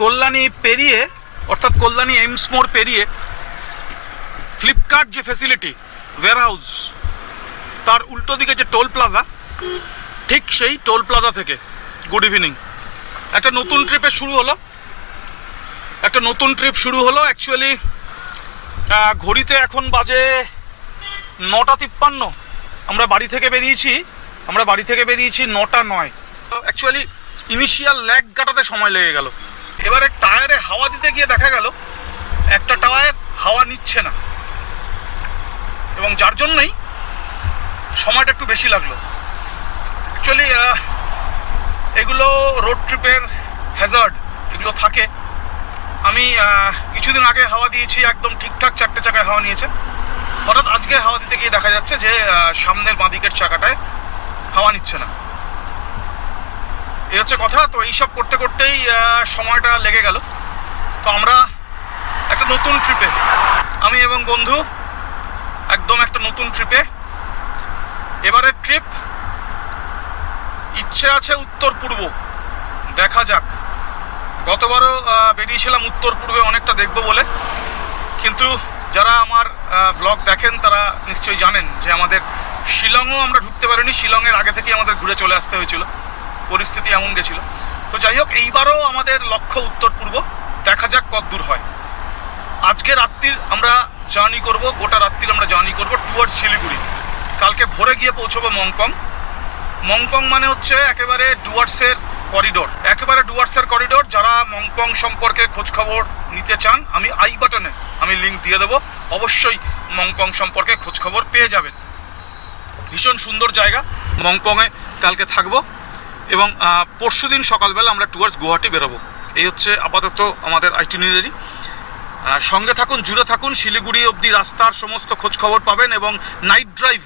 কল্যাণী পেরিয়ে অর্থাৎ কল্যাণী এইমস মোড় পেরিয়ে ফ্লিপকার্ট যে ফ্যাসিলিটি ওয়্যারহাউস তার উল্টো দিকে যে টোল প্লাজা, ঠিক সেই টোল প্লাজা থেকে গুড ইভিনিং। একটা নতুন ট্রিপ শুরু হলো অ্যাকচুয়ালি ঘড়িতে এখন বাজে 9:53। আমরা বাড়ি থেকে বেরিয়েছি 9:09। অ্যাকচুয়ালি ইনিশিয়াল ল্যাগ কাটাতে সময় লেগে গেল। এবারে টায়ারে হাওয়া দিতে গিয়ে দেখা গেল একটা টায়ার হাওয়া নিচ্ছে না, এবং যার জন্যই সময়টা একটু বেশি লাগলো। অ্যাকচুয়ালি এগুলো রোড ট্রিপের হ্যাজার্ড, এগুলো থাকে। আমি কিছুদিন আগে হাওয়া দিয়েছি, একদম ঠিকঠাক 4টে চাকায় হাওয়া নিয়েছে। হঠাৎ আজকে হাওয়া দিতে গিয়ে দেখা যাচ্ছে যে সামনের বাঁদিকের চাকাটায় হাওয়া নিচ্ছে না। এই হচ্ছে কথা। তো এইসব করতে করতেই সময়টা লেগে গেল। তো আমরা একটা নতুন ট্রিপে, আমি এবং বন্ধু একদম একটা নতুন ট্রিপে। এবারের ট্রিপ ইচ্ছে আছে উত্তর পূর্ব, দেখা যাক। গতবারও বেরিয়েছিলাম উত্তর পূর্বে অনেকটা দেখবো বলে, কিন্তু যারা আমার ব্লগ দেখেন তারা নিশ্চয়ই জানেন যে আমাদের শিলংও আমরা ঢুকতে পারিনি। শিলংয়ের আগে থেকেই আমাদের ঘুরে চলে আসতে হয়েছিল, পরিস্থিতি এমন গেছিল। তো যাই হোক, এইবারও আমাদের লক্ষ্য উত্তর পূর্ব, দেখা যাক কত দূর হয়। আজকে রাত্রির আমরা জার্নি করব, গোটা রাত্রির আমরা জার্নি করব টুয়ার্ডস শিলিগুড়ি। কালকে ভোরে গিয়ে পৌঁছবো মংপং। মংপং মানে হচ্ছে একেবারে ডুয়ার্সের করিডোর। যারা মংপং সম্পর্কে খোঁজখবর নিতে চান, আমি আই বাটনে আমি লিঙ্ক দিয়ে দেবো, অবশ্যই মংপং সম্পর্কে খোঁজখবর পেয়ে যাবেন। ভীষণ সুন্দর জায়গা। মংপংয়ে কালকে থাকবো এবং পরশুদিন সকালবেলা আমরা টুয়ার্ডস গুয়াহাটি বেরোবো। এই হচ্ছে আপাতত আমাদের আইটিনারি। সঙ্গে থাকুন, জুড়ে থাকুন। শিলিগুড়ি অবধি রাস্তার সমস্ত খোঁজখবর পাবেন এবং নাইট ড্রাইভ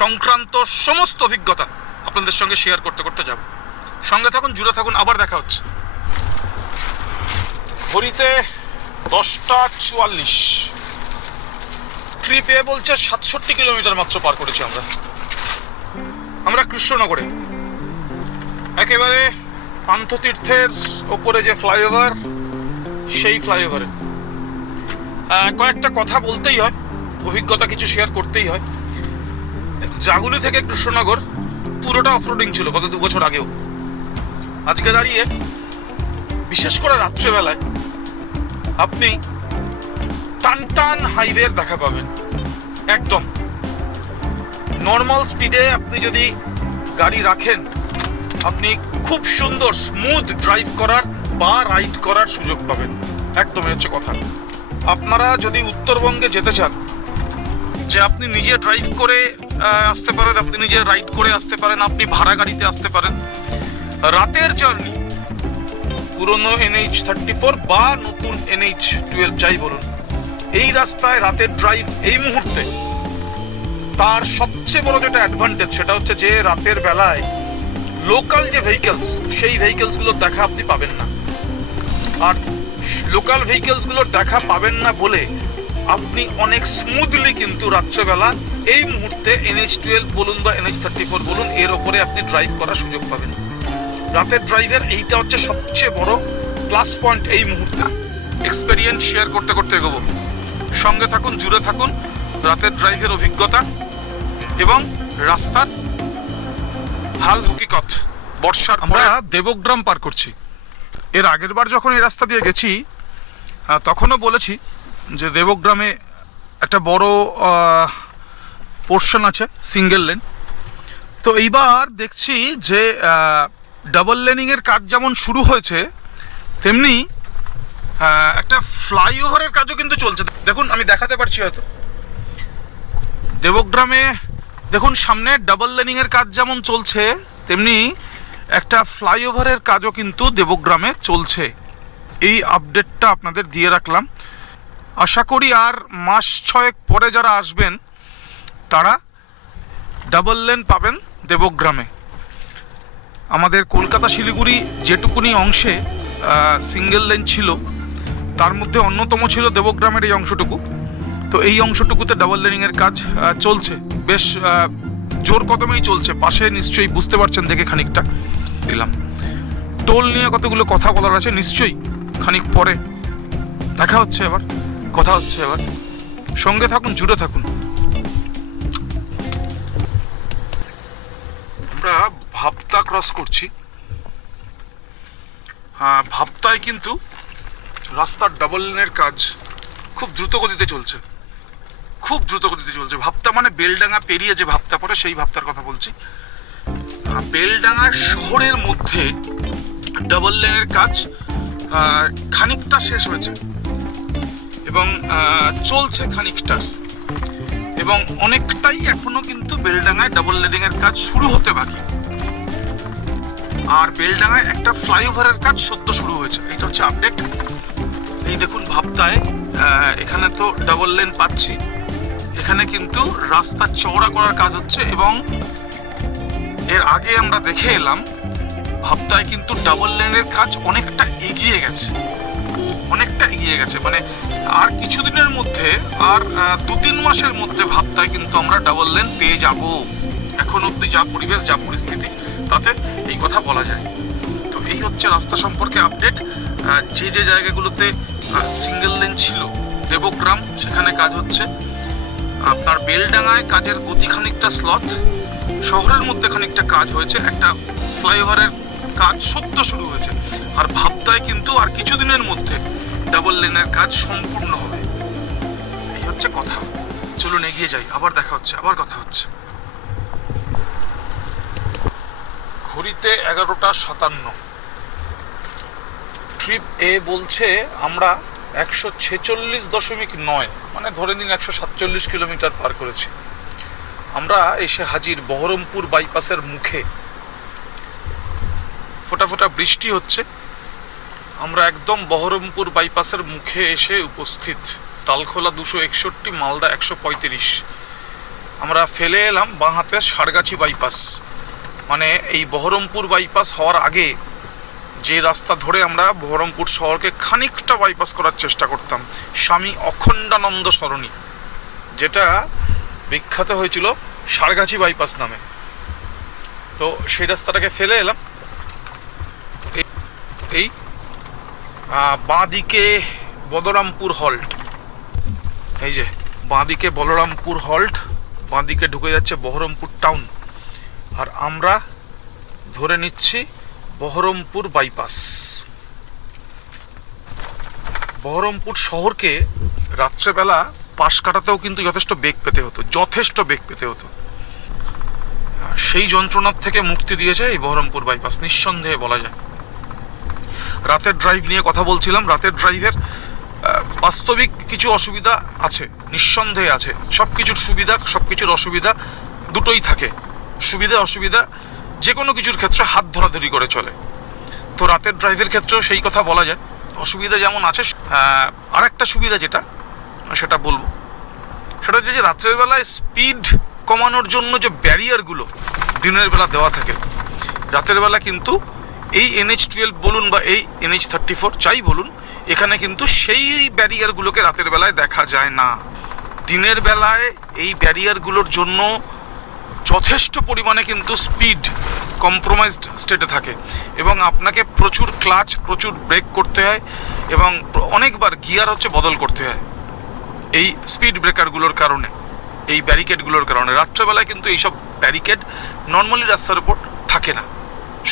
সংক্রান্ত সমস্ত অভিজ্ঞতা আপনাদের সঙ্গে শেয়ার করতে করতে যাব। সঙ্গে থাকুন, জুড়ে থাকুন। আবার দেখা হচ্ছে। ঘড়িতে 10:44। ট্রিপে বলছে 67 কিলোমিটার মাত্র পার করেছি আমরা কৃষ্ণনগরে। একেবারে পান্থতীর্থের ওপরে যে ফ্লাইওভার, সেই ফ্লাইওভারে কয়েকটা কথা বলতেই হয়, অভিজ্ঞতা কিছু শেয়ার করতেই হয়। জাগুলি থেকে কৃষ্ণনগর পুরোটা অফরোডিং ছিল গত 2 বছর আগেও। আজকে দাঁড়িয়ে বিশেষ করে রাত্রেবেলায় আপনি টান হাইওয়ের দেখা পাবেন। একদম নর্মাল স্পিডে আপনি যদি গাড়ি রাখেন, আপনি খুব সুন্দর স্মুথ ড্রাইভ করার বা রাইড করার সুযোগ পাবেন। একদমই হচ্ছে কথা। আপনারা যদি উত্তরবঙ্গে যেতে চান, যে আপনি নিজে ড্রাইভ করে আসতে পারেন, আপনি নিজে রাইড করে আসতে পারেন, আপনি ভাড়া গাড়িতে আসতে পারেন। রাতের জার্নি পুরনো NH-34 বা নতুন NH-12 যাই বলুন, এই রাস্তায় রাতের ড্রাইভ এই মুহূর্তে তার সবচেয়ে বড় যেটা অ্যাডভান্টেজ, সেটা হচ্ছে যে রাতের বেলায় লোকাল যে ভেহিকেলস, সেই ভেহিকেলসগুলোর দেখা আপনি পাবেন না। আর লোকাল ভেহিকেলসগুলোর দেখা পাবেন না বলে আপনি অনেক স্মুথলি কিন্তু রাত্রেবেলা এই মুহূর্তে NH-12 বলুন বা NH-34 বলুন, এর ওপরে আপনি ড্রাইভ করার সুযোগ পাবেন। রাতের ড্রাইভের এইটা হচ্ছে সবচেয়ে বড় প্লাস পয়েন্ট এই মুহূর্তে। এক্সপেরিয়েন্স শেয়ার করতে করতে এগোবো। সঙ্গে থাকুন, জুড়ে থাকুন। রাতের ড্রাইভের অভিজ্ঞতা এবং রাস্তার হাল হকিকত। বর্ষার আমরা দেবগ্রাম পার করছি। এর আগের বার যখন এই রাস্তা দিয়ে গেছি তখনও বলেছি যে দেবগ্রামে একটা বড় পোর্শন আছে সিঙ্গেল লেন। তো এইবার দেখছি যে ডাবল লেনিংয়ের কাজ যেমন শুরু হয়েছে, তেমনি একটা ফ্লাইওভারের কাজও কিন্তু চলছে। দেখুন, আমি দেখাতে পারছি হয়তো। দেবগ্রামে দেখুন, সামনে ডাবল লেনিংয়ের কাজ যেমন চলছে, তেমনি একটা ফ্লাইওভারের কাজও কিন্তু দেবগ্রামে চলছে। এই আপডেটটা আপনাদের দিয়ে রাখলাম। আশা করি আর মাস 6 পরে যারা আসবেন তারা ডাবল লেন পাবেন দেবগ্রামে। আমাদের কলকাতা শিলিগুড়ি যেটুকুনি অংশে সিঙ্গেল লেন ছিল, তার মধ্যে অন্যতম ছিল দেবগ্রামের এই অংশটুকু। তো এই অংশটুকুতে ডাবল লেনিংয়ের কাজ চলছে, বেশ জোর কদমেই চলছে। পাশে নিশ্চয়ই বুঝতে পারছেন দেখে খানিকটা দিলাম। টোল নিয়ে কতগুলো কথা বলার আছে, নিশ্চয়ই খানিক পরে দেখা হচ্ছে, এবার কথা হচ্ছে। এবার সঙ্গে থাকুন, জুড়ে থাকুন। আমরা ভাবতা ক্রস করছি। হ্যাঁ, ভাবতায় কিন্তু রাস্তার ডাবল লেনের কাজ খুব দ্রুত গতিতে চলছে, খুব দ্রুত গতিতে চলছে। ভাবতা মানে বেলডাঙ্গা পেরিয়ে যে ভাবতা পড়ে সেই ভাবতার কথা বলছি। বেলডাঙ্গা শহরের মধ্যে ডাবল লেনের কাজ খানিকটা শেষ হয়েছে এবং চলছে খানিকটা, এবং অনেকটাই এখনো কিন্তু বেলডাঙ্গায় ডাবল লেনের কাজ শুরু হতে বাকি। আর বেলডাঙ্গায় একটা ফ্লাইওভারের কাজ সদ্য শুরু হয়েছে, এটা হচ্ছে আপডেট। এই দেখুন ভাবতায় এখানে তো ডাবল লেন পাচ্ছি, এখানে কিন্তু রাস্তা চওড়া করার কাজ হচ্ছে। এবং এর আগে আমরা দেখে এলাম ভাবতায় কিন্তু ডাবল লেনের কাজ অনেকটা এগিয়ে গেছে, অনেকটা এগিয়ে গেছে। মানে আর কিছুদিনের মধ্যে, আর 2-3 মাসের মধ্যে ভাবতায় কিন্তু আমরা ডাবল লেন পেয়ে যাব। এখন অবধি যা পরিবেশ, যা পরিস্থিতি, তাতে এই কথা বলা যায়। তো এই হচ্ছে রাস্তা সম্পর্কে আপডেট। যে যে জায়গাগুলোতে সিঙ্গেল লেন ছিল, দেবগ্রাম সেখানে কাজ হচ্ছে, আপনার বেলডাঙ্গায় কাজের গতি খানিকটা স্লথ, শহরের মধ্যে খানিকটা কাজ হয়েছে, একটা ফ্লাইওভারের কাজ সদ্য শুরু হয়েছে। আর ভাবতায় কিন্তু আর কিছুদিনের মধ্যে ডাবল লেনের কাজ সম্পূর্ণ হবে। এই হচ্ছে কথা। চলুন এগিয়ে যাই, আবার দেখা হচ্ছে, আবার কথা হচ্ছে। ঘড়িতে 11:57। ট্রিপ এ বলছে আমরা 146.9, মানে ধরে নিন 147 কিলোমিটার পার করেছি। আমরা এসে হাজির বহরমপুর বাইপাসের মুখে। ফোটা ফোটা বৃষ্টি হচ্ছে, আমরা একদম বহরমপুর বাইপাসের মুখে এসে উপস্থিত। তালখোলা 261, মালদা 135। আমরা ফেলে এলাম বাঁ হাতে সারগাছি বাইপাস। মানে এই বহরমপুর বাইপাস হওয়ার আগে যে রাস্তা ধরে আমরা বহরমপুর শহরকে খানিকটা বাইপাস করার চেষ্টা করতাম, স্বামী অখণ্ডানন্দ সরণি, যেটা বিখ্যাত হয়েছিল সারগাছি বাইপাস নামে। তো সেই রাস্তাটাকে ফেলে এলাম। এই বাঁদিকে বলরামপুর হল্ট, এই যে বাঁদিকে বলরামপুর হল্ট, বাঁদিকে ঢুকে যাচ্ছে বহরমপুর টাউন। আর আমরা ধরে নিচ্ছি বহরমপুর বাইপাস। বহরমপুর শহরকে রাত্রেবেলা পাশ কাটাতেও কিন্তু যথেষ্ট বেগ পেতে হতো, যথেষ্ট বেগ পেতে হতো। সেই যন্ত্রণার থেকে মুক্তি দিয়েছে এই বহরমপুর বাইপাস, নিঃসন্দেহে বলা যায়। রাতের ড্রাইভ নিয়ে কথা বলছিলাম। রাতের ড্রাইভের বাস্তবিক কিছু অসুবিধা আছে, নিঃসন্দেহে আছে। সব কিছুর সুবিধা, সব কিছুর অসুবিধা দুটোই থাকে। সুবিধা অসুবিধা যে কোনো কিছুর ক্ষেত্রে হাত ধরাধরি করে চলে। তো রাতের ড্রাইভের ক্ষেত্রেও সেই কথা বলা যায়। অসুবিধা যেমন আছে, আর একটা সুবিধা যেটা সেটা বলবো, সেটা হচ্ছে যে রাত্রের বেলায় স্পিড কমানোর জন্য যে ব্যারিয়ারগুলো দিনের বেলা দেওয়া থাকে, রাতের বেলা কিন্তু এই NH12 বলুন বা এই NH34 যাই বলুন, এখানে কিন্তু সেই ব্যারিয়ারগুলোকে রাতের বেলায় দেখা যায় না। দিনের বেলায় এই ব্যারিয়ারগুলোর জন্য যথেষ্ট পরিমাণে কিন্তু স্পিড কম্প্রোমাইজড স্টেটে থাকে এবং আপনাকে প্রচুর ক্লাচ, প্রচুর ব্রেক করতে হয় এবং অনেকবার গিয়ার হচ্ছে বদল করতে হয় এই স্পিড ব্রেকারগুলোর কারণে, এই ব্যারিকেডগুলোর কারণে। রাত্রেবেলায় কিন্তু এইসব ব্যারিকেড নর্মালি রাস্তার উপর থাকে না,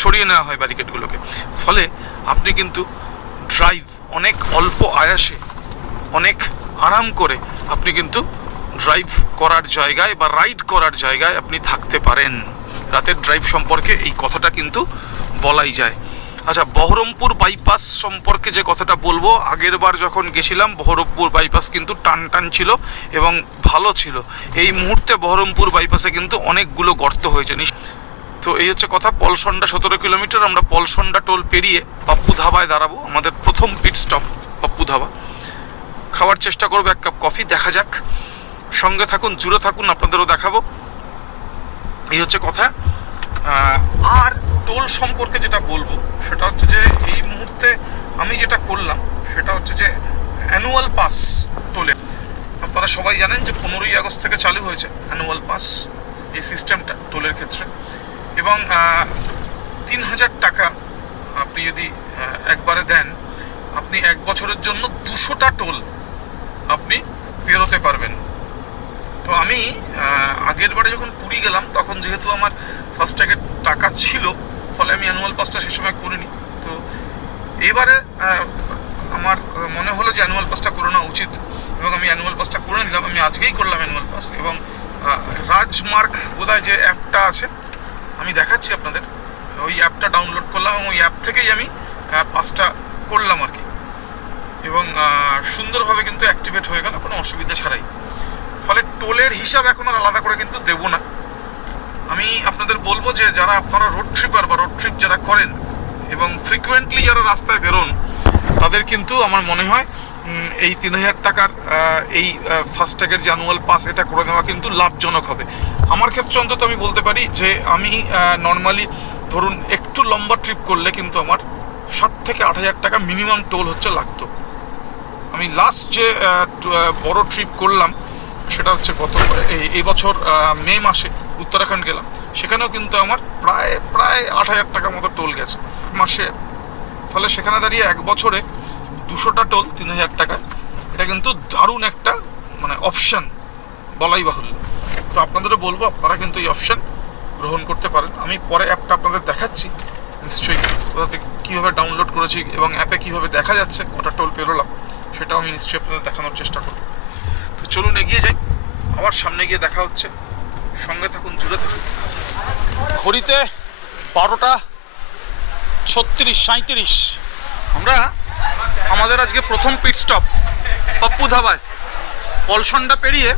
সরিয়ে নেওয়া হয় ব্যারিকেডগুলোকে। ফলে আপনি কিন্তু ড্রাইভ অনেক অল্প আয়াসে, অনেক আরাম করে আপনি কিন্তু ড্রাইভ করার জায়গায় বা রাইড করার জায়গায় আপনি থাকতে পারেন। রাতের ড্রাইভ সম্পর্কে এই কথাটা কিন্তু বলাই যায়। আচ্ছা, বহরমপুর বাইপাস সম্পর্কে যে কথাটা বলবো, আগের বার যখন গেছিলাম বহরমপুর বাইপাস কিন্তু টান টান ছিল এবং ভালো ছিল। এই মুহূর্তে বহরমপুর বাইপাসে কিন্তু অনেকগুলো গর্ত হয়েছে। তো এই হচ্ছে কথা। পলসন্ডা 17 কিলোমিটার। আমরা পলসন্ডা টোল পেরিয়ে পাপ্পু ধাবায় দাঁড়াবো, আমাদের প্রথম পিট স্টপ পাপ্পু ধাবা। খাওয়ার চেষ্টা করবো এক কাপ কফি, দেখা যাক। সঙ্গে থাকুন, জুড়ে থাকুন, আপনাদেরও দেখাবো। এই হচ্ছে কথা। আর টোল সম্পর্কে যেটা বলবো সেটা হচ্ছে যে এই মুহূর্তে আমি যেটা করলাম সেটা হচ্ছে যে অ্যানুয়াল পাস টোলে। আপনারা সবাই জানেন যে 15ই আগস্ট থেকে চালু হয়েছে অ্যানুয়াল পাস, এই সিস্টেমটা টোলের ক্ষেত্রে। এবং 3000 টাকা আপনি যদি একবারে দেন, আপনি 1 বছরের জন্য 200টা টোল আপনি পেরোতে পারবেন। তো আমি আগের বারে যখন পুরী গেলাম তখন যেহেতু আমার ফাস্ট্যাগের টাকা ছিল, ফলে আমি অ্যানুয়াল পাসটা সে সময় করিনি। তো এবারে আমার মনে হলো যে অ্যানুয়াল পাসটা করে নেওয়া উচিত, এবং আমি অ্যানুয়াল পাসটা করে নিলাম। আমি আজকেই করলাম অ্যানুয়াল পাস, এবং রাজমার্গ বোধহয় যে অ্যাপটা আছে, আমি দেখাচ্ছি আপনাদের, ওই অ্যাপটা ডাউনলোড করলাম এবং ওই অ্যাপ থেকেই আমি পাসটা করলাম আর কি, এবং সুন্দরভাবে কিন্তু অ্যাক্টিভেট হয়ে গেল কোনো অসুবিধা ছাড়াই। ফলে টোলের হিসাব এখন আর আলাদা করে কিন্তু দেবো না। আমি আপনাদের বলবো যে যারা আপনারা রোড ট্রিপার বা রোড ট্রিপ যারা করেন এবং ফ্রিকুয়েন্টলি যারা রাস্তায় বেরোন, তাদের কিন্তু আমার মনে হয় এই 3000 টাকার এই ফাস্ট্যাগের যে অ্যানুয়াল পাস, এটা করে নেওয়া কিন্তু লাভজনক হবে। আমার ক্ষেত্রে অন্তত আমি বলতে পারি যে আমি নর্মালি ধরুন একটু লম্বা ট্রিপ করলে কিন্তু আমার 7 থেকে 8000 টাকা মিনিমাম টোল হচ্ছে লাগতো। আমি লাস্ট যে বড় ট্রিপ করলাম সেটা হচ্ছে এই বছর মে মাসে উত্তরাখণ্ড গেলাম, সেখানেও কিন্তু আমার প্রায় 8000 টাকা মতো টোল গেছে মাসে। ফলে সেখানে দাঁড়িয়ে 1 বছরে 200টা টোল 3000 টাকা, এটা কিন্তু দারুণ একটা মানে অপশান বলাই বাহুল্য। তো আপনাদেরও বলবো আপনারা কিন্তু এই অপশান গ্রহণ করতে পারেন। আমি পরে অ্যাপটা আপনাদের দেখাচ্ছি নিশ্চয়ই, কোথা থেকে কীভাবে ডাউনলোড করেছি এবং অ্যাপে কীভাবে দেখা যাচ্ছে কটা টোল পেরোলাম, সেটাও আমি নিশ্চয়ই আপনাদের দেখানোর চেষ্টা করব। তো চলুন এগিয়ে যাই, আবার সামনে গিয়ে দেখা হচ্ছে। সঙ্গে থাকুন, জুড়ে থাকুন। ঘড়িতে 12টা 36-37। আমরা আমাদের আজকে প্রথম পিট স্টপ পাপ্পু ধাবায়। পলসনটা পেরিয়ে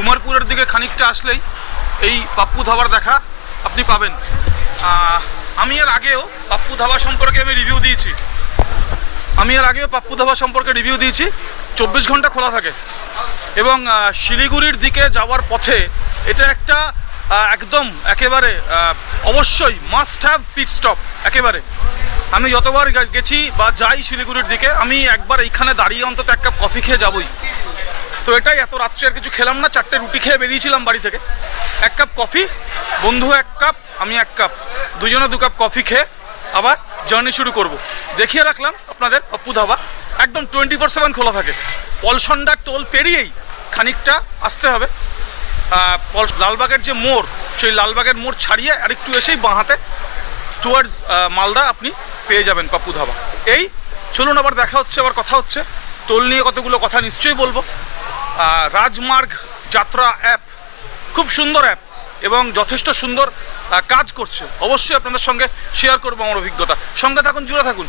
উমারপুরের দিকে খানিকটা আসলেই এই পাপ্পু ধাবার দেখা আপনি পাবেন। আমি এর আগেও পাপ্পু ধাবা সম্পর্কে রিভিউ দিয়েছি। 24 ঘন্টা খোলা থাকে, এবং শিলিগুড়ির দিকে যাওয়ার পথে এটা একটা একদম একেবারে অবশ্যই মাস্ট হ্যাভ পিট স্টপ। একেবারে আমি যতবার গেছি বা যাই শিলিগুড়ির দিকে, আমি একবার এইখানে দাঁড়িয়ে অন্তত 1 কাপ কফি খেয়ে যাবই। তো এটাই, এত রাত্রে আর কিছু খেলাম না, 4টে রুটি খেয়ে বেরিয়েছিলাম বাড়ি থেকে। 1 কাপ কফি, বন্ধু 1 কাপ, আমি 1 কাপ, দুজনে 2 কাপ কফি খেয়ে আবার জার্নি শুরু করব। দেখিয়ে রাখলাম আপনাদের পাপ্পু ধাবা, একদম 24/7 খোলা থাকে। পলসন্ডা টোল পেরিয়েই খানিকটা আসতে হবে, লালবাগের যে মোড়, সেই লালবাগের মোড় ছাড়িয়ে আরেকটু এসেই বাঁ হাতে টুয়ার্ডস মালদা আপনি পেয়ে যাবেন পাপ্পু ধাবা। এই চলুন আবার দেখা হচ্ছে, আবার কথা হচ্ছে। টোল নিয়ে কতগুলো কথা নিশ্চয়ই বলবো। রাজমার্গ যাত্রা অ্যাপ খুব সুন্দর অ্যাপ এবং যথেষ্ট সুন্দর কাজ করছে। অবশ্যই আপনাদের সঙ্গে শেয়ার করবো আমার অভিজ্ঞতা। সঙ্গে থাকুন, জুড়ে থাকুন।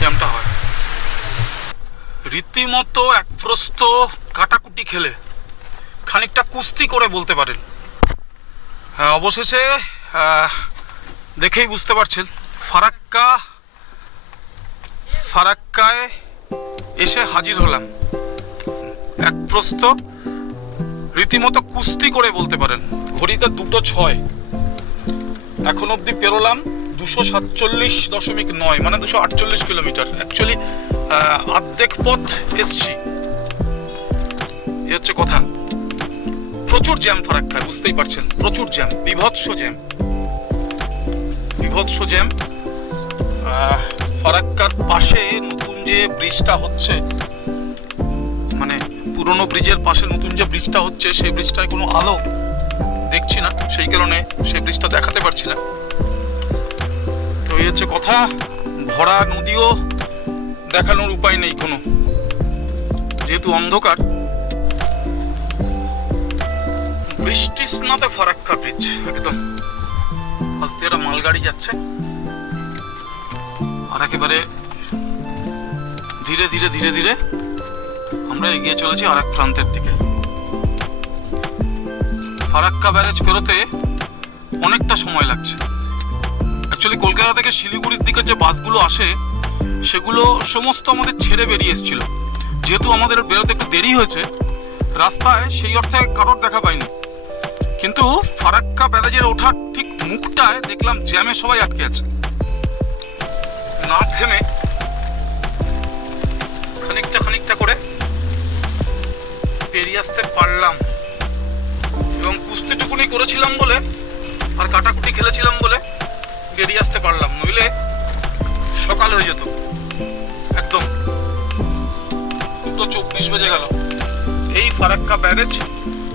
জ্যামটা হয় রীতিমতো এক প্রস্ত কাটাকুটি খেলে, খানিকটা কুস্তি করে বলতে পারেন। অবশেষে দেখেই বুঝতে পারছেন ফারাক্কায় এসে হাজির হলাম। এক প্রস্ত রীতিমতো কুস্তি করে বলতে পারেন। ঘড়িতে 2:06, এখন অবধি পেরোলাম 247.9, মানে 248 কিলোমিটার। অ্যাকচুয়ালি অর্ধেক পথ এসছি, এ হচ্ছে কথা। প্রচুর জ্যাম ফারাক্কায়, বুঝতেই পারছেন, প্রচুর জ্যাম, বিভৎস জ্যাম। ফারাক্কার পাশে নতুন যে ব্রিজটা হচ্ছে, মানে পুরনো ব্রিজের পাশে নতুন যে ব্রিজটা হচ্ছে, সেই ব্রিজটায় কোনো আলো দেখছি না, সেই কারণে সেই ব্রিজটা দেখাতে পারছি না। তো এই হচ্ছে কথা। ভরা নদীও দেখানোর উপায় নেই কোনো, যেহেতু অন্ধকার। বৃষ্টি স্নাতে ফারাক্কা ব্রিজ একদম। আজ দিয়ে একটা মালগাড়ি যাচ্ছে, আর একেবারে ধীরে ধীরে আমরা এগিয়ে চলেছি আর এক প্রান্তের দিকে। ফারাক্কা ব্যারেজ পেরোতে অনেকটা সময় লাগছে। অ্যাকচুয়ালি কলকাতা থেকে শিলিগুড়ির দিকে যে বাসগুলো আসে, সেগুলো সমস্ত আমাদের ছেড়ে বেরিয়ে এসেছিল। যেহেতু আমাদের বেরোতে একটু দেরি হয়েছে, রাস্তায় সেই অর্থে কারোর দেখা পাইনি। কিন্তু ফারাক্কা ব্যারেজের ওঠার ঠিক মুখটায় দেখলাম জ্যামে সবাই আটকে আছে। না থেমে খানিকটা করে পেরিয়ে আসতে পারলাম, এবং কুস্তিটুকুনি করেছিলাম বলে আর কাটাকুটি খেলেছিলাম বলে বেরিয়ে আসতে পারলাম, নইলে সকাল হয়ে যেত একদম। 2:24 বেজে গেল। এই ফারাক্কা ব্যারেজ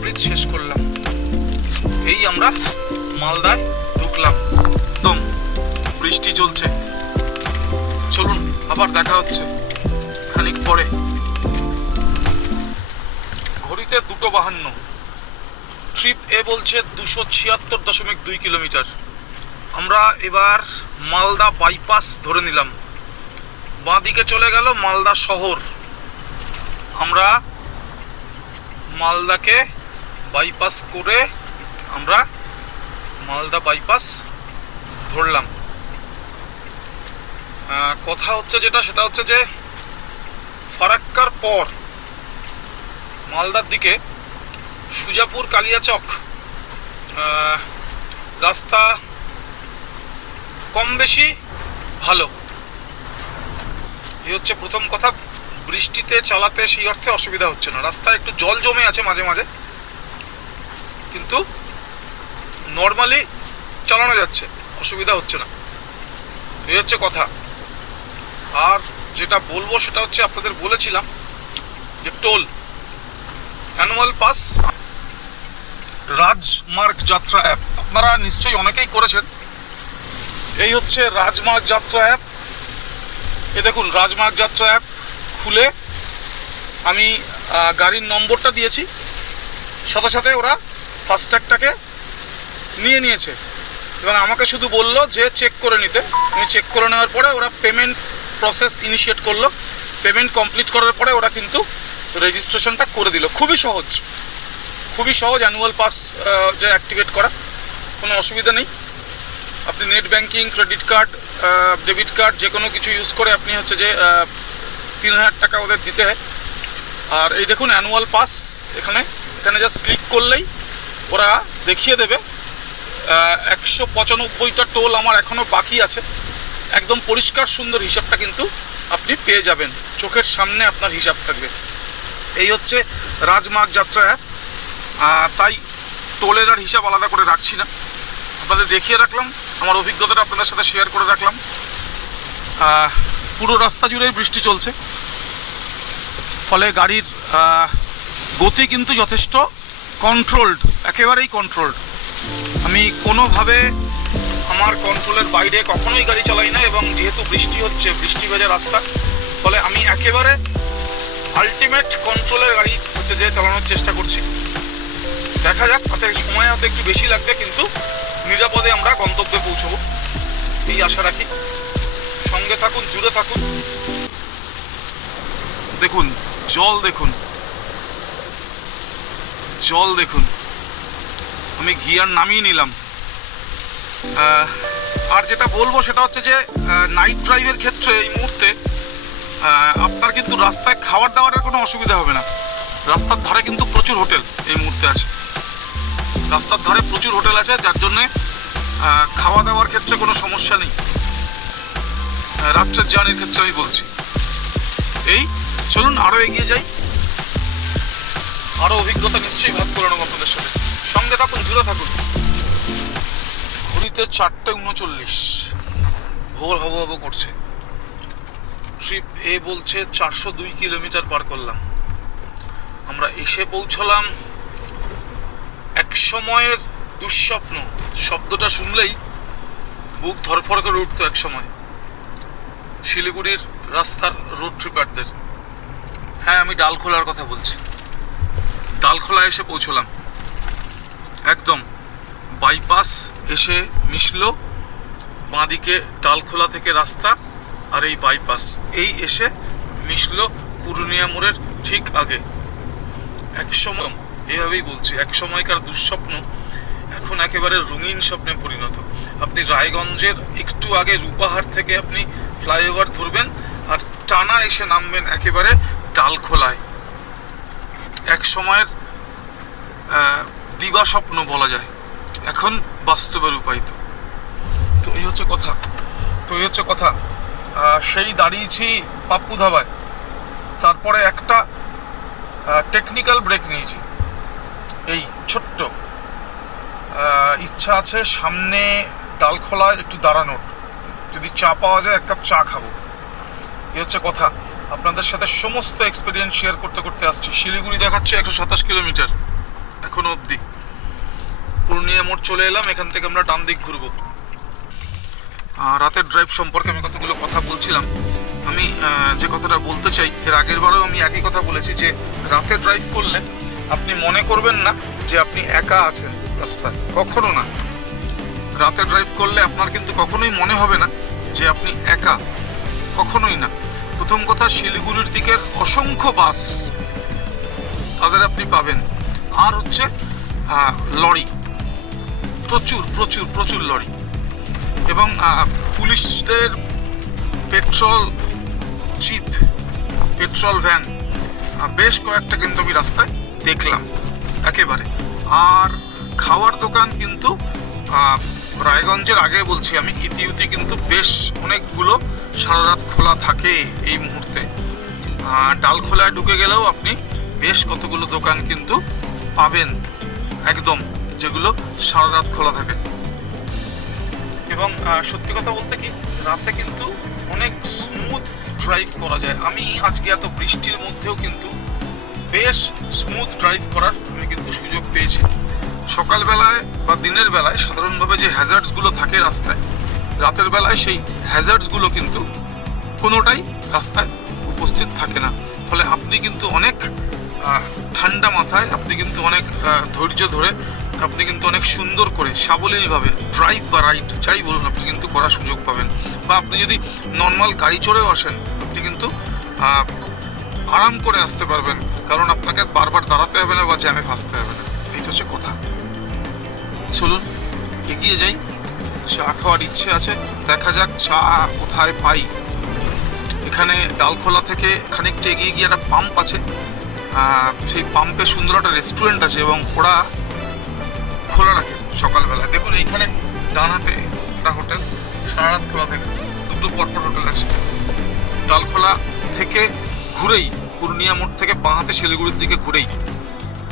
ব্রিজ শেষ করলাম, এই আমরা মালদায় ঢুকলাম। একদম বৃষ্টি চলছে। চলুন আবার দেখা হচ্ছে খানিক পরে। ঘড়িতে 2:52। ট্রিপ এ বলছে 276.2 কিলোমিটার। আমরা এবার মালদা বাইপাস ধরে নিলাম, বাঁ দিকে চলে গেল মালদা শহর। আমরা মালদাকে বাইপাস করে আমরা মালদা বাইপাস ধরলাম। কথা হচ্ছে যেটা, সেটা হচ্ছে যে ফারাক্কার পর মালদার দিকে সুজাপুর কালিয়াচক রাস্তা কম বেশি ভালো। এই হচ্ছে প্রথম কথা। বৃষ্টিতে চালাতে সেই অর্থে অসুবিধা হচ্ছে না। রাস্তায় একটু জল জমে আছে মাঝে মাঝে, কিন্তু নর্মালি চালানো যাচ্ছে, অসুবিধা হচ্ছে না। এই হচ্ছে কথা। আর যেটা বলবো সেটা হচ্ছে, আপনাদের বলেছিলাম যে টোল অ্যানুয়াল পাস রাজমার্গ যাত্রা অ্যাপ আপনারা নিশ্চয়ই অনেকেই করেছেন। এই হচ্ছে রাজমার্গ যাত্রা অ্যাপ। এ দেখুন, রাজমার্গ যাত্রা অ্যাপ খুলে আমি গাড়ির নম্বরটা দিয়েছি, সাথে সাথে ওরা ফাস্ট্যাগটাকে নিয়েছে এবং আমাকে শুধু বললো যে চেক করে নিতে। আমি চেক করে নেওয়ার পরে ওরা পেমেন্ট প্রসেস ইনিশিয়েট করলো। পেমেন্ট কমপ্লিট করার পরে ওরা কিন্তু রেজিস্ট্রেশনটা করে দিল। খুবই সহজ, খুবই সহজ অ্যানুয়াল পাস যে অ্যাক্টিভেট করা, কোনো অসুবিধা নেই। আপনি net banking, credit card, debit card যে কোনো কিছু ইউজ করে আপনি হচ্ছে যে 3000 টাকা ওদের দিতে হয়। আর এই দেখুন অ্যানুয়াল পাস, এখানে জাস্ট ক্লিক করলেই ওরা দেখিয়ে দেবে 195টা টোল আমার এখনও বাকি আছে। একদম পরিষ্কার সুন্দর হিসাবটা কিন্তু আপনি পেয়ে যাবেন, চোখের সামনে আপনার হিসাব থাকবে। এই হচ্ছে রাজমার্গ যাত্রা অ্যাপ। তাই টোলের আর হিসাব আলাদা করে রাখছি না, আপনাদের দেখিয়ে রাখলাম, আমার অভিজ্ঞতাটা আপনাদের সাথে শেয়ার করে রাখলাম। পুরো রাস্তা জুড়েই বৃষ্টি চলছে, ফলে গাড়ির গতি কিন্তু যথেষ্ট কন্ট্রোলড, একেবারেই কন্ট্রোলড। আমি কোনোভাবে আমার কন্ট্রোলের বাইরে কখনোই গাড়ি চালাই না, এবং যেহেতু বৃষ্টি হচ্ছে, বৃষ্টি ভেজা রাস্তা, ফলে আমি একেবারে আলটিমেট কন্ট্রোলের গাড়ি হচ্ছে যে চালানোর চেষ্টা করছি। দেখা যাক, তাতে সময় হয়তো একটু বেশি লাগবে, কিন্তু নিরাপদে আমরা গন্তব্যে পৌঁছবো এই আশা রাখি। সঙ্গে থাকুন, জুড়ে থাকুন। দেখুন জল, দেখুন জল, দেখুন। আমি গিয়ার নামিয়ে নিলাম। আর যেটা বলবো সেটা হচ্ছে যে নাইট ড্রাইভের ক্ষেত্রে এই মুহূর্তে আপনার কিন্তু রাস্তায় খাবার দাবারের কোনো অসুবিধা হবে না। রাস্তার ধারে কিন্তু প্রচুর হোটেল এই মুহূর্তে আছে, রাস্তার ধারে প্রচুর হোটেল আছে, যার জন্যে খাওয়া দাওয়ার ক্ষেত্রে কোনো সমস্যা নেই। রাত্রের জার্নির ক্ষেত্রে আমি বলছি। এই চলুন আরও এগিয়ে যাই, আরও অভিজ্ঞতা নিশ্চয়ই ভাগ করে নেব আপনাদের সাথে। সঙ্গে থাকুন, জুড়ে থাকুন। ঘড়িতে 4:39, ভোর হব করছে। ট্রিপ এ বলছে 402 কিলোমিটার পার করলাম। আমরা এসে পৌঁছলাম এক সময়ের দুঃস্বপ্ন। শব্দটা শুনলেই বুক ধরফর করে উঠতো এক সময় শিলিগুড়ির রাস্তার রোড ট্রিপারদের। হ্যাঁ, আমি ডালখোলার কথা বলছি। ডালখোলা এসে পৌঁছলাম, একদম বাইপাস এসে মিশলো। বাঁদিকে ডালখোলা থেকে রাস্তা, আর এই বাইপাস এই এসে মিশলো পুরুলিয়া মোড়ের ঠিক আগে। এক সময়, এভাবেই বলছি, এক সময়কার দুঃস্বপ্ন এখন একেবারে রঙিন স্বপ্নে পরিণত। আপনি রায়গঞ্জের একটু আগে রূপাহার থেকে আপনি ফ্লাইওভার ধরবেন আর টানা এসে নামবেন একেবারে ডালখোলায়। এক সময়ের দিবা স্বপ্ন বলা যায়, এখন বাস্তবে রূপায়িত। তো এই হচ্ছে কথা। সেই দাঁড়িয়েছি পাপ্পু ধাবায়, তারপরে একটা টেকনিক্যাল ব্রেক নিয়েছি। এই ছোট্ট ইচ্ছা আছে সামনে ডালখোলায় একটু দাঁড়ানোর, যদি চা পাওয়া যায় এক কাপ চা খাবো, এই হচ্ছে কথা। আপনাদের সাথে সমস্ত এক্সপিরিয়েন্স শেয়ার করতে করতে আসছি। শিলিগুড়ি দেখাচ্ছে 127 কিলোমিটার এখনো অবধি। পূর্ণিয়া মোড় চলে এলাম, এখান থেকে আমরা ডান দিক ঘুরবো। রাতের ড্রাইভ সম্পর্কে আমি কতগুলো কথা বলছিলাম। আমি যে কথাটা বলতে চাই, এর আগের বারেও আমি একই কথা বলেছি যে রাতে ড্রাইভ করলে আপনি মনে করবেন না যে আপনি একা আছেন রাস্তায়, কখনো না। রাতে ড্রাইভ করলে আপনার কিন্তু কখনোই মনে হবে না যে আপনি একা, কখনোই না। প্রথম কথা, শিলিগুড়ির দিকের অসংখ্য বাস তাদের আপনি পাবেন। আর হচ্ছে লরি, প্রচুর প্রচুর প্রচুর লরি, এবং পুলিশদের পেট্রোল জিপ, পেট্রোল ভ্যান বেশ কয়েকটা কিন্তু আমি রাস্তায় দেখলাম একেবারে। আর খাওয়ার দোকান কিন্তু রায়গঞ্জের আগে বলছি আমি, ইতিউতি কিন্তু বেশ অনেকগুলো সারা রাত খোলা থাকে এই মুহূর্তে। ডালখোলায় ঢুকে গেলেও আপনি বেশ কতগুলো দোকান কিন্তু পাবেন একদম, যেগুলো সারা রাত খোলা থাকে। এবং সত্যি কথা বলতে কি, রাতে কিন্তু অনেক স্মুথ ড্রাইভ করা যায়। আমি আজকে এত বৃষ্টির মধ্যেও কিন্তু বেশ স্মুথ ড্রাইভ করার আমি কিন্তু সুযোগ পেয়েছি। সকালবেলায় বা দিনের বেলায় সাধারণভাবে যে হ্যাজার্ডসগুলো থাকে রাস্তায়, রাতের বেলায় সেই হ্যাজার্ডসগুলো কিন্তু কোনোটাই রাস্তায় উপস্থিত থাকে না। ফলে আপনি কিন্তু অনেক ঠান্ডা মাথায়, আপনি কিন্তু অনেক ধৈর্য ধরে, আপনি কিন্তু অনেক সুন্দর করে সাবলীলভাবে ড্রাইভ বা রাইড যাই বলুন আপনি কিন্তু করার সুযোগ পাবেন। বা আপনি যদি নর্মাল গাড়ি চড়েও আসেন, আপনি কিন্তু আরাম করে আসতে পারবেন, কারণ আপনাকে বারবার দাঁড়াতে হবে না বা জ্যামে ফাঁসতে হবে না। এইটা হচ্ছে কথা। চলুন এগিয়ে যাই, চা খাওয়ার ইচ্ছে আছে, দেখা যাক চা কোথায় পাই। এখানে ডালখোলা থেকে খানিকটা এগিয়ে গিয়ে একটা পাম্প আছে, সেই পাম্পে সুন্দর একটা রেস্টুরেন্ট আছে এবং ওরা খোলা রাখে সকালবেলা। দেখুন এইখানে ডান হাতে একটা হোটেল, সারা রাত খোলা থাকে, দুটো পরপর হোটেল আছে। ডালখোলা থেকে ঘুরেই, পূর্ণিয়া মোড় থেকে বাঁ হাতে শিলিগুড়ির দিকে ঘুরেই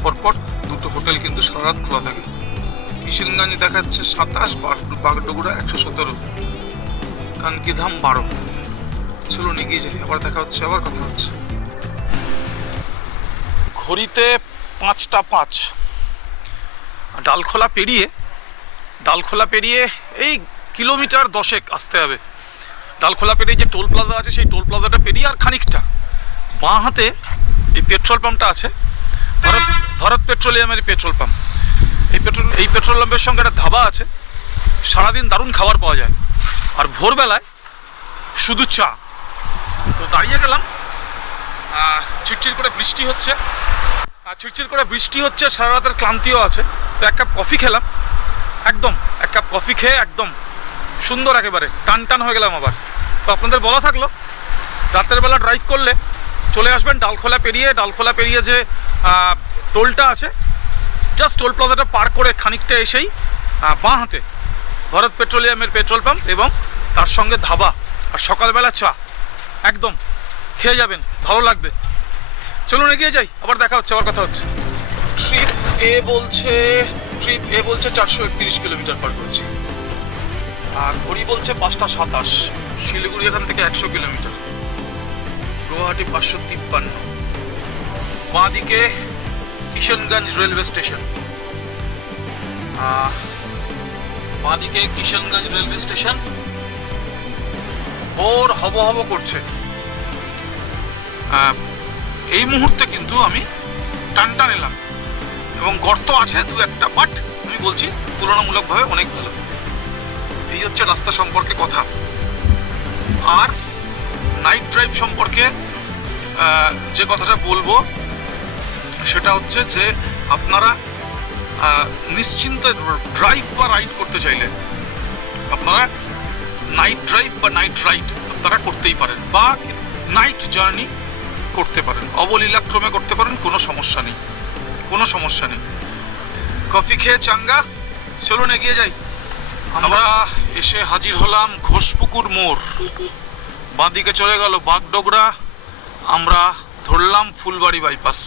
পরপর দুটো হোটেল কিন্তু সারা রাত খোলা থাকে। কিষেনগঞ্জ দেখাচ্ছে 27, বাগডোগরা 117, কানকিধাম 12। চলুন এগিয়ে যাই, আবার দেখা হচ্ছে, আবার কথা হচ্ছে। ঘড়িতে 5টা 5। ডালখোলা পেরিয়ে এই কিলোমিটার 10 আসতে হবে। ডালখোলা পেরিয়ে যে টোল প্লাজা আছে, সেই টোল প্লাজাটা পেরিয়ে আর খানিকটা বাঁ হাতে এই পেট্রোল পাম্পটা আছে, ভারত পেট্রোলিয়ামের পেট্রোল পাম্প। এই পেট্রোল পাম্পের সঙ্গে একটা ধাবা আছে, সারাদিন দারুণ খাবার পাওয়া যায়। আর ভোরবেলায় শুধু চা। তো দাঁড়িয়ে গেলাম, চিটচিট করে বৃষ্টি হচ্ছে, সারা রাতের ক্লান্তিও আছে। তো এক কাপ কফি খেলাম, এক কাপ কফি খেয়ে একদম সুন্দর একেবারে টান হয়ে গেলাম আবার। তো আপনাদের বলা থাকলো, রাতের বেলা ড্রাইভ করলে চলে আসবেন ডালখোলা পেরিয়ে যে টোলটা আছে, জাস্ট টোল প্লাজাটা পার করে খানিকটা এসেই বাঁ হাতে ভারত পেট্রোলিয়ামের পেট্রোল পাম্প এবং তার সঙ্গে ধাবা, আর সকালবেলা চা একদম খেয়ে যাবেন, ভালো লাগবে। চলুন এগিয়ে যাই, আবার দেখা হচ্ছে, আবার কথা হচ্ছে। ট্রিপ এ বলছে 431 কিলোমিটার পার করেছি, আর ঘড়ি বলছে 5টা 27। শিলিগুড়ি এখান থেকে 100 কিলোমিটার, গুয়াহাটি 553। বাঁ দিকে কিষেনগঞ্জ রেলওয়ে স্টেশন, ভোর হব করছে। এই মুহূর্তে কিন্তু আমি টান এলাম এবং গর্ত আছে 2-1টা, বাট আমি বলছি তুলনামূলকভাবে অনেক ভালো। এই হচ্ছে রাস্তা সম্পর্কে কথা। আর নাইট ড্রাইভ সম্পর্কে যে কথাটা বলবো সেটা হচ্ছে যে আপনারা নিশ্চিন্তে ড্রাইভ বা রাইড করতে চাইলে আপনারা নাইট ড্রাইভ বা নাইট রাইড আপনারা করতেই পারেন, বা নাইট জার্নি করতে পারেন, অবলীলাক্রমে করতে পারেন, কোনো সমস্যা নেই। কফি খেয়ে চাঙ্গা, চলুন এগিয়ে যাই। আমরা এসে হাজির হলাম ঘোষপুকুর মোড়, বাঁদিকে চলে গেল বাগডোগরা, আমরা ধরলাম ফুলবাড়ি বাইপাস।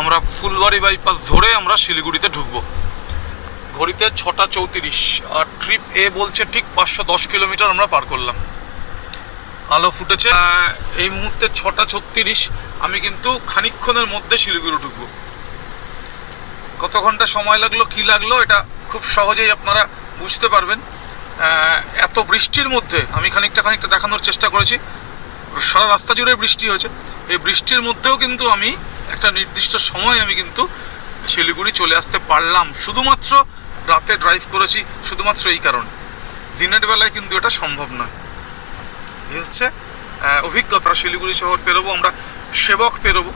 আমরা ফুলবাড়ি বাইপাস ধরে আমরা শিলিগুড়িতে ঢুকবো। ঘড়িতে 6:34 আর ট্রিপ এ বলছে ঠিক 510 কিলোমিটার আমরা পার করলাম। আলো ফুটেছে এই মুহূর্তে 6:36। আমি কিন্তু খানিকক্ষণের মধ্যে শিলিগুড়ি ঢুকবো। কত ঘন্টা সময় লাগলো কি লাগলো এটা খুব সহজেই আপনারা বুঝতে পারবেন। এত বৃষ্টির মধ্যে আমি খানিকটা দেখানোর চেষ্টা করেছি। সারা রাস্তা জুড়ে বৃষ্টি হয়েছে। এই বৃষ্টির মধ্যেও কিন্তু আমি একটা নির্দিষ্ট সময় আমি কিন্তু শিলিগুড়ি চলে আসতে পারলাম। শুধুমাত্র রাতে ড্রাইভ করেছি, শুধুমাত্র এই কারণে। দিনের বেলায় কিন্তু এটা সম্ভব নয়। এই হচ্ছে অভিজ্ঞতা। শিলিগুড়ি শহর পেরোবো আমরা, সেবক পেরোবো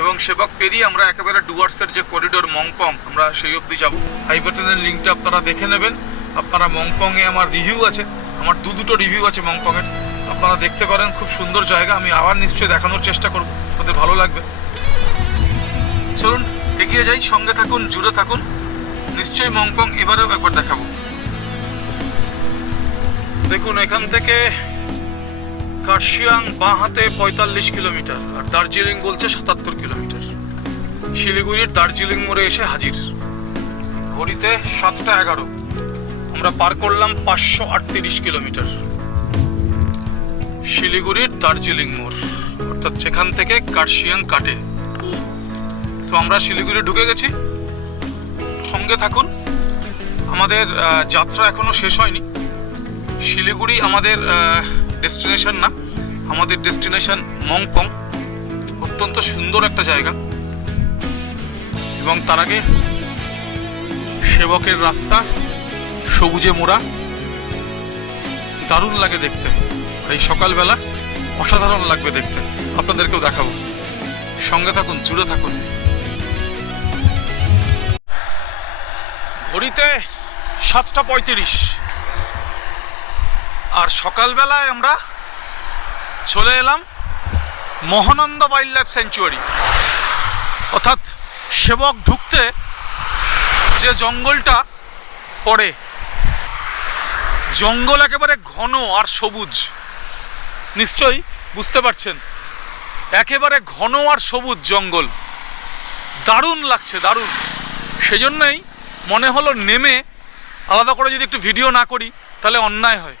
এবং সেবক পেরিয়ে আমরা একেবারে ডুয়ার্সের যে করিডোর মংপং আমরা সেই অবধি যাবো। আই বাটনের লিঙ্কটা আপনারা দেখে নেবেন। আপনারা মংপংয়ে আমার রিভিউ আছে, আমার দুটো রিভিউ আছে মংপংয়ের, আপনারা দেখতে পারেন। খুব সুন্দর জায়গা। আমি আবার নিশ্চয়ই দেখানোর চেষ্টা করবো, আপনাদের ভালো লাগবে। চলুন এগিয়ে যাই, সঙ্গে থাকুন, জুড়ে থাকুন। নিশ্চয়ই মংপং এবারেও একবার দেখাবো। দেখুন এখান থেকে কার্শিয়াং বাঁ হাতে 45 কিলোমিটার আর দার্জিলিং বলছে 77 কিলোমিটার। শিলিগুড়ির দার্জিলিং মোড়ে এসে হাজির। ঘড়িতে 7:11। আমরা পার করলাম 538 কিলোমিটার। শিলিগুড়ির দার্জিলিং মোড়, অর্থাৎ যেখান থেকে কার্শিয়াং কাটে। তো আমরা শিলিগুড়ি ঢুকে গেছি। সঙ্গে থাকুন। আমাদের যাত্রা এখনো শেষ হয়নি। শিলিগুড়ি আমাদের ডেস্টিনেশন না, আমাদের ডেস্টিনেশন মংপং। অত্যন্ত সুন্দর একটা জায়গা। এবং তার আগে সেবকের রাস্তা সবুজে মোড়া, দারুণ লাগে দেখতে। এই সকালবেলা অসাধারণ লাগবে দেখতে, আপনাদেরকেও দেখাবো। সঙ্গে থাকুন, জুড়ে থাকুন। ঘড়িতে 7:35 আর সকালবেলায় আমরা চলে এলাম মহানন্দা ওয়াইল্ড লাইফ স্যাংচুয়ারি। অর্থাৎ সেবক ঢুকতে যে জঙ্গলটা পড়ে, জঙ্গল একেবারে ঘন আর সবুজ। নিশ্চয়ই বুঝতে পারছেন, একেবারে ঘন আর সবুজ জঙ্গল। দারুণ লাগছে, দারুণ। সেজন্যই মনে হলো নেমে আলাদা করে যদি একটু ভিডিও না করি তাহলে অন্যায় হয়।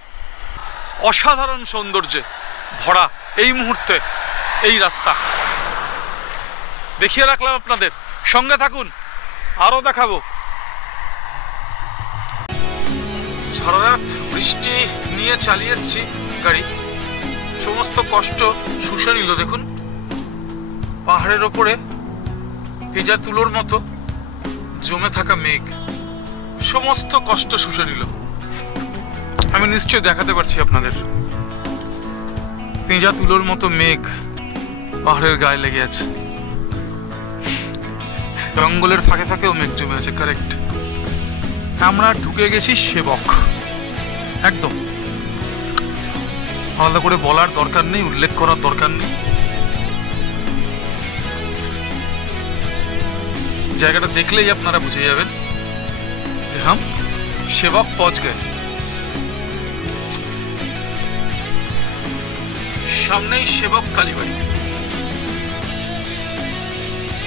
অসাধারণ সৌন্দর্যে ভরা এই মুহূর্তে এই রাস্তা দেখিয়ে রাখলাম আপনাদের। সঙ্গে থাকুন, আরও দেখাবো। সারা রাত বৃষ্টি নিয়ে চালিয়ে এসছি গাড়ি। সমস্ত কষ্ট শুষে নিল। দেখুন পাহাড়ের ওপরে ভেজা তুলোর মতো জমে থাকা মেঘ সমস্ত কষ্ট শুষে নিল। আমি নিশ্চয়ই দেখাতে পারছি আপনাদের। ভেজা তুলোর মতো মেঘ পাহাড়ের গায়ে লেগে আছে। জঙ্গলের ফাঁকে ফাঁকেও মেঘ জমে আছে। কারেক্ট। আমরা ঢুকে গেছি সেবক। একদম আলাদা করে বলার দরকার নেই, উল্লেখ করার দরকার নেই। জায়গাটা দেখলেই আপনারা বুঝে যাবেন যে হাম সেবক পৌঁছ গে। সামনেই সেবক কালীবাড়ি।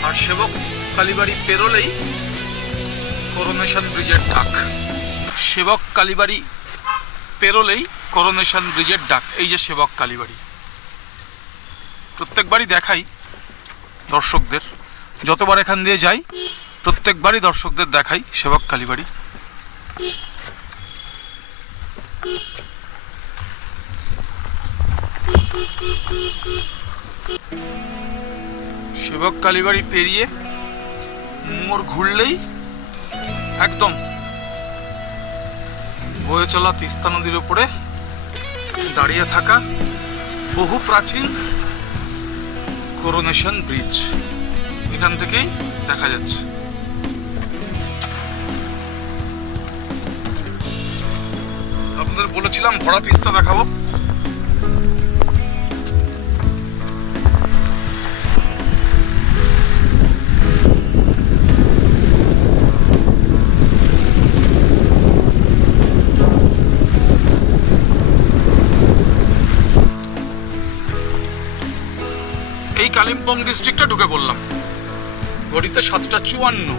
আর সেবক কালীবাড়ি পেরোলেই করোনেশন ব্রিজের ডাক। সেবক কালীবাড়ি পেরোলেই করোনেশন ব্রিজের ডাক। এই যে সেবক কালীবাড়ি, প্রত্যেকবারই দেখাই দর্শকদের। যতবার এখান দিয়ে যাই প্রত্যেকবারই দর্শকদের দেখাই সেবক কালীবাড়ি। সেবক কালীবাড়ি পেরিয়ে মোড় ঘুরলেই একদম বয়ে চলা তিস্তা নদীর উপরে দাঁড়িয়ে থাকা বহু প্রাচীন করোনেশন ব্রিজ এখান থেকেই দেখা যাচ্ছে। আপনাদের বলেছিলাম ভরা তিস্তা দেখাবো। এই কালিম্পং ডিস্ট্রিক্টে ঢুকে পড়লাম। ঘড়িতে 7:54।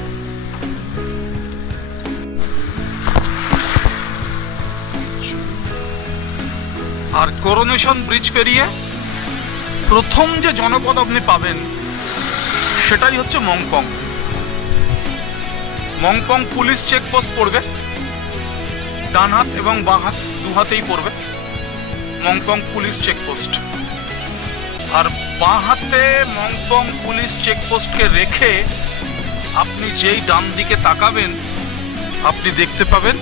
আর করোনেশন ব্রিজ পেরিয়ে প্রথম যে জনপদ আপনি পাবেন সেটাই হচ্ছে মংপং। মংপং পুলিশ চেকপোস্ট পড়বে, ডান হাত এবং বাঁ হাত দু হাতেই পড়বে মংপং পুলিশ চেকপোস্ট। আর বাঁ হাতে মংপং পুলিশ চেকপোস্টকে রেখে আপনি যেই ডান দিকে তাকাবেন আপনি দেখতে পাবেন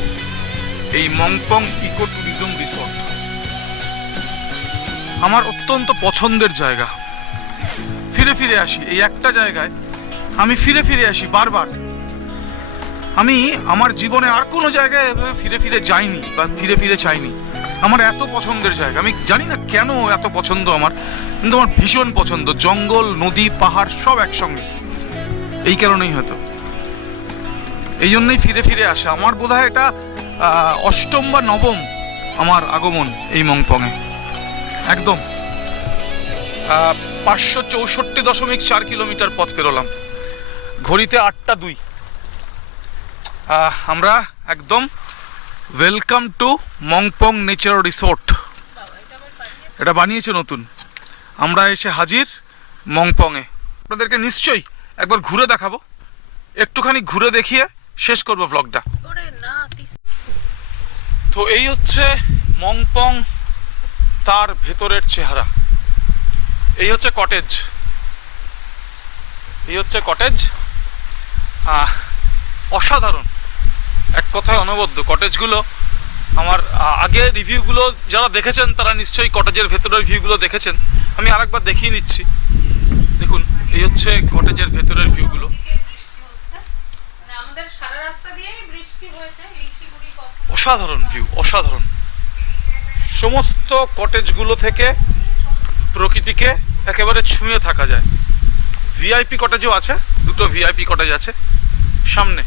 এই মংপং ইকো ট্যুরিজম রিসর্ট। আমার অত্যন্ত পছন্দের জায়গা, ফিরে ফিরে আসি এই একটা জায়গায়, আমি ফিরে ফিরে আসি বারবার। আমি আমার জীবনে আর কোনো জায়গায় ফিরে ফিরে যাইনি বা ফিরে ফিরে চাইনি। আমার এত পছন্দের জায়গা, আমি জানি না কেন এত পছন্দ আমার, কিন্তু আমার ভীষণ পছন্দ। জঙ্গল, নদী, পাহাড় সব একসঙ্গে, এই কারণেই হয়তো, এই জন্যই ফিরে ফিরে আসে। আমার বোধ হয় এটা 8ম বা 9ম আমার আগমন এই মংপংয়ে। একদম 564.4 কিলোমিটার পথ পেরোলাম, ঘড়িতে 8টা 2। আমরা একদম welcome to Mongpong nature resort. এটা বানিয়েছে নতুন, আমরা এসে হাজির মংপংয়ে। আপনাদেরকে নিশ্চয়ই একবার ঘুরে দেখাবো, একটুখানি ঘুরে দেখিয়ে শেষ করবো ভ্লগটা। তো এই হচ্ছে মংপং, তার ভেতরের চেহারা। এই হচ্ছে কটেজ, এই হচ্ছে কটেজ। অসাধারণ, এক কথায় অনবদ্য কটেজগুলো। আমার আগে রিভিউগুলো যারা দেখেছেন তারা নিশ্চয়ই কটেজের ভেতরের ভিউগুলো দেখেছেন। আমি আরেকবার দেখিয়ে নিচ্ছি, দেখুন এই হচ্ছে কটেজের ভেতরের ভিউগুলো। অসাধারণ ভিউ, অসাধারণ। সমস্ত কটেজগুলো থেকে প্রকৃতিকে একেবারে ছুঁয়ে থাকা যায়। ভিআইপি কটেজও আছে, 2টো ভিআইপি কটেজ আছে সামনে।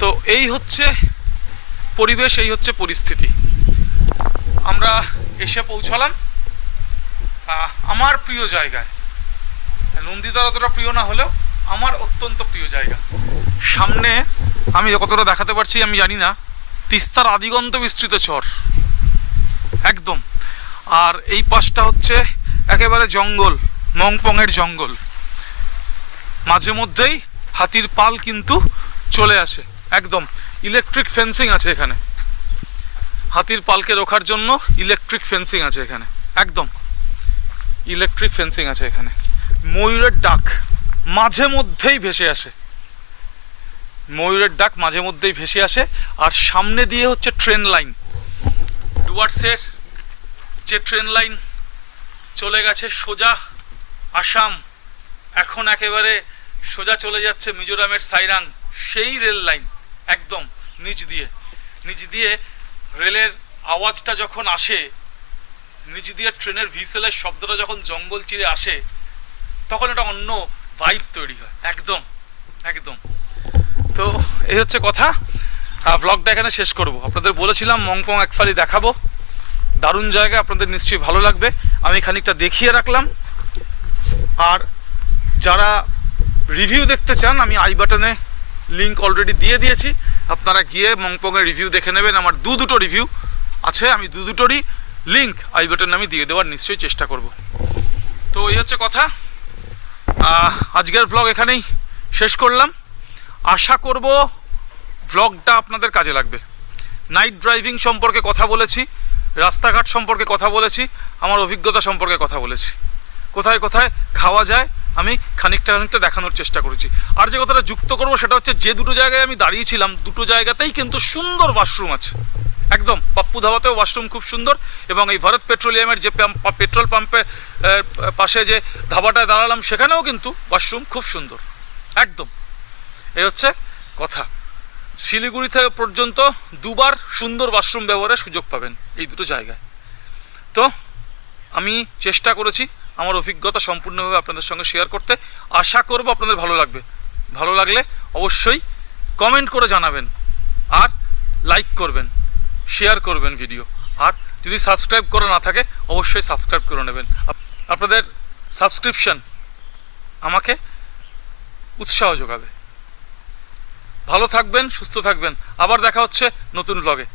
তো এই হচ্ছে পরিবেশ, এই হচ্ছে পরিস্থিতি। আমরা এসে পৌঁছালাম আমার প্রিয় জায়গায়। নন্দীদার অতটা প্রিয় না হলেও আমার অত্যন্ত প্রিয় জায়গা। সামনে আমি কতটা দেখাতে পারছি আমি জানি না, তিস্তার আদিগন্ত বিস্তৃত চর একদম। আর এই পাশটা হচ্ছে একেবারে জঙ্গল, মংপংয়ের জঙ্গল। মাঝে মধ্যেই হাতির পাল কিন্তু চলে আসে। একদম ইলেকট্রিক ফেন্সিং আছে এখানে, হাতির পালকে রোখার জন্য ইলেকট্রিক ফেন্সিং আছে এখানে, একদম ইলেকট্রিক ফেন্সিং আছে এখানে। ময়ূরের ডাক মাঝে মধ্যেই ভেসে আসে, ময়ূরের ডাক মাঝে মধ্যেই ভেসে আসে। আর সামনে দিয়ে হচ্ছে ট্রেন লাইন, ডুয়ার্সের যে ট্রেন লাইন চলে গেছে সোজা আসাম, এখন একেবারে সোজা চলে যাচ্ছে মিজোরামের সাইরাং, সেই রেল লাইন একদম নিচ দিয়ে রেলের আওয়াজটা যখন আসে, নিচ দিয়ে ট্রেনের হুইসেলের শব্দটা যখন জঙ্গল চিরে আসে, তখন একটা অন্য ভাইব তৈরি হয়। একদম একদম। তো এই হচ্ছে কথা। ভ্লগটা এখানে শেষ করব। আপনাদের বলেছিলাম মংপং একফালি দেখাবো, দারুণ জায়গা, আপনাদের নিশ্চয়ই ভালো লাগবে। আমি খানিকটা দেখিয়ে রাখলাম। আর যারা রিভিউ দেখতে চান, আমি আই বাটনে লিঙ্ক অলরেডি দিয়ে দিয়েছি, আপনারা গিয়ে মংপংয়ের রিভিউ দেখে নেবেন। আমার দুটো রিভিউ আছে, আমি দুটোরই লিঙ্ক আই বাটনে আমি দিয়ে দেওয়ার নিশ্চয়ই চেষ্টা করব। তো এই হচ্ছে কথা। আজকের ভ্লগ এখানেই শেষ করলাম। আশা করব ভ্লগটা আপনাদের কাজে লাগবে। নাইট ড্রাইভিং সম্পর্কে কথা বলেছি, রাস্তাঘাট সম্পর্কে কথা বলেছি, আমার অভিজ্ঞতা সম্পর্কে কথা বলেছি, কোথায় কোথায় খাওয়া যায় আমি খানিকটা দেখানোর চেষ্টা করেছি। আর যে কথাটা যুক্ত করব সেটা হচ্ছে, যে দুটো জায়গায় আমি দাঁড়িয়েছিলাম, দুটো জায়গাতেই কিন্তু সুন্দর ওয়াশরুম আছে। একদম পাপ্পু ধাবাতেও ওয়াশরুম খুব সুন্দর, এবং এই ভারত পেট্রোলিয়ামের যে পেট্রোল পাম্পের পাশে যে ধাবাটায় দাঁড়ালাম সেখানেও কিন্তু ওয়াশরুম খুব সুন্দর। একদম এই হচ্ছে কথা। শিলিগুড়ি থেকে পর্যন্ত 2বার সুন্দর ওয়াশরুম ব্যবহারের সুযোগ পাবেন এই দুটো জায়গায়। তো আমি চেষ্টা করেছি আমার অভিজ্ঞতা সম্পূর্ণভাবে আপনাদের সঙ্গে শেয়ার করতে। আশা করব আপনাদের ভালো লাগবে। ভালো লাগলে অবশ্যই কমেন্ট করে জানাবেন, আর লাইক করবেন, শেয়ার করবেন ভিডিও। আর যদি সাবস্ক্রাইব করা না থাকে অবশ্যই সাবস্ক্রাইব করে নেবেন। আপনাদের সাবস্ক্রিপশন আমাকে উৎসাহ যোগাবে। ভালো থাকবেন, সুস্থ থাকবেন। আবার দেখা হচ্ছে নতুন ভ্লগে।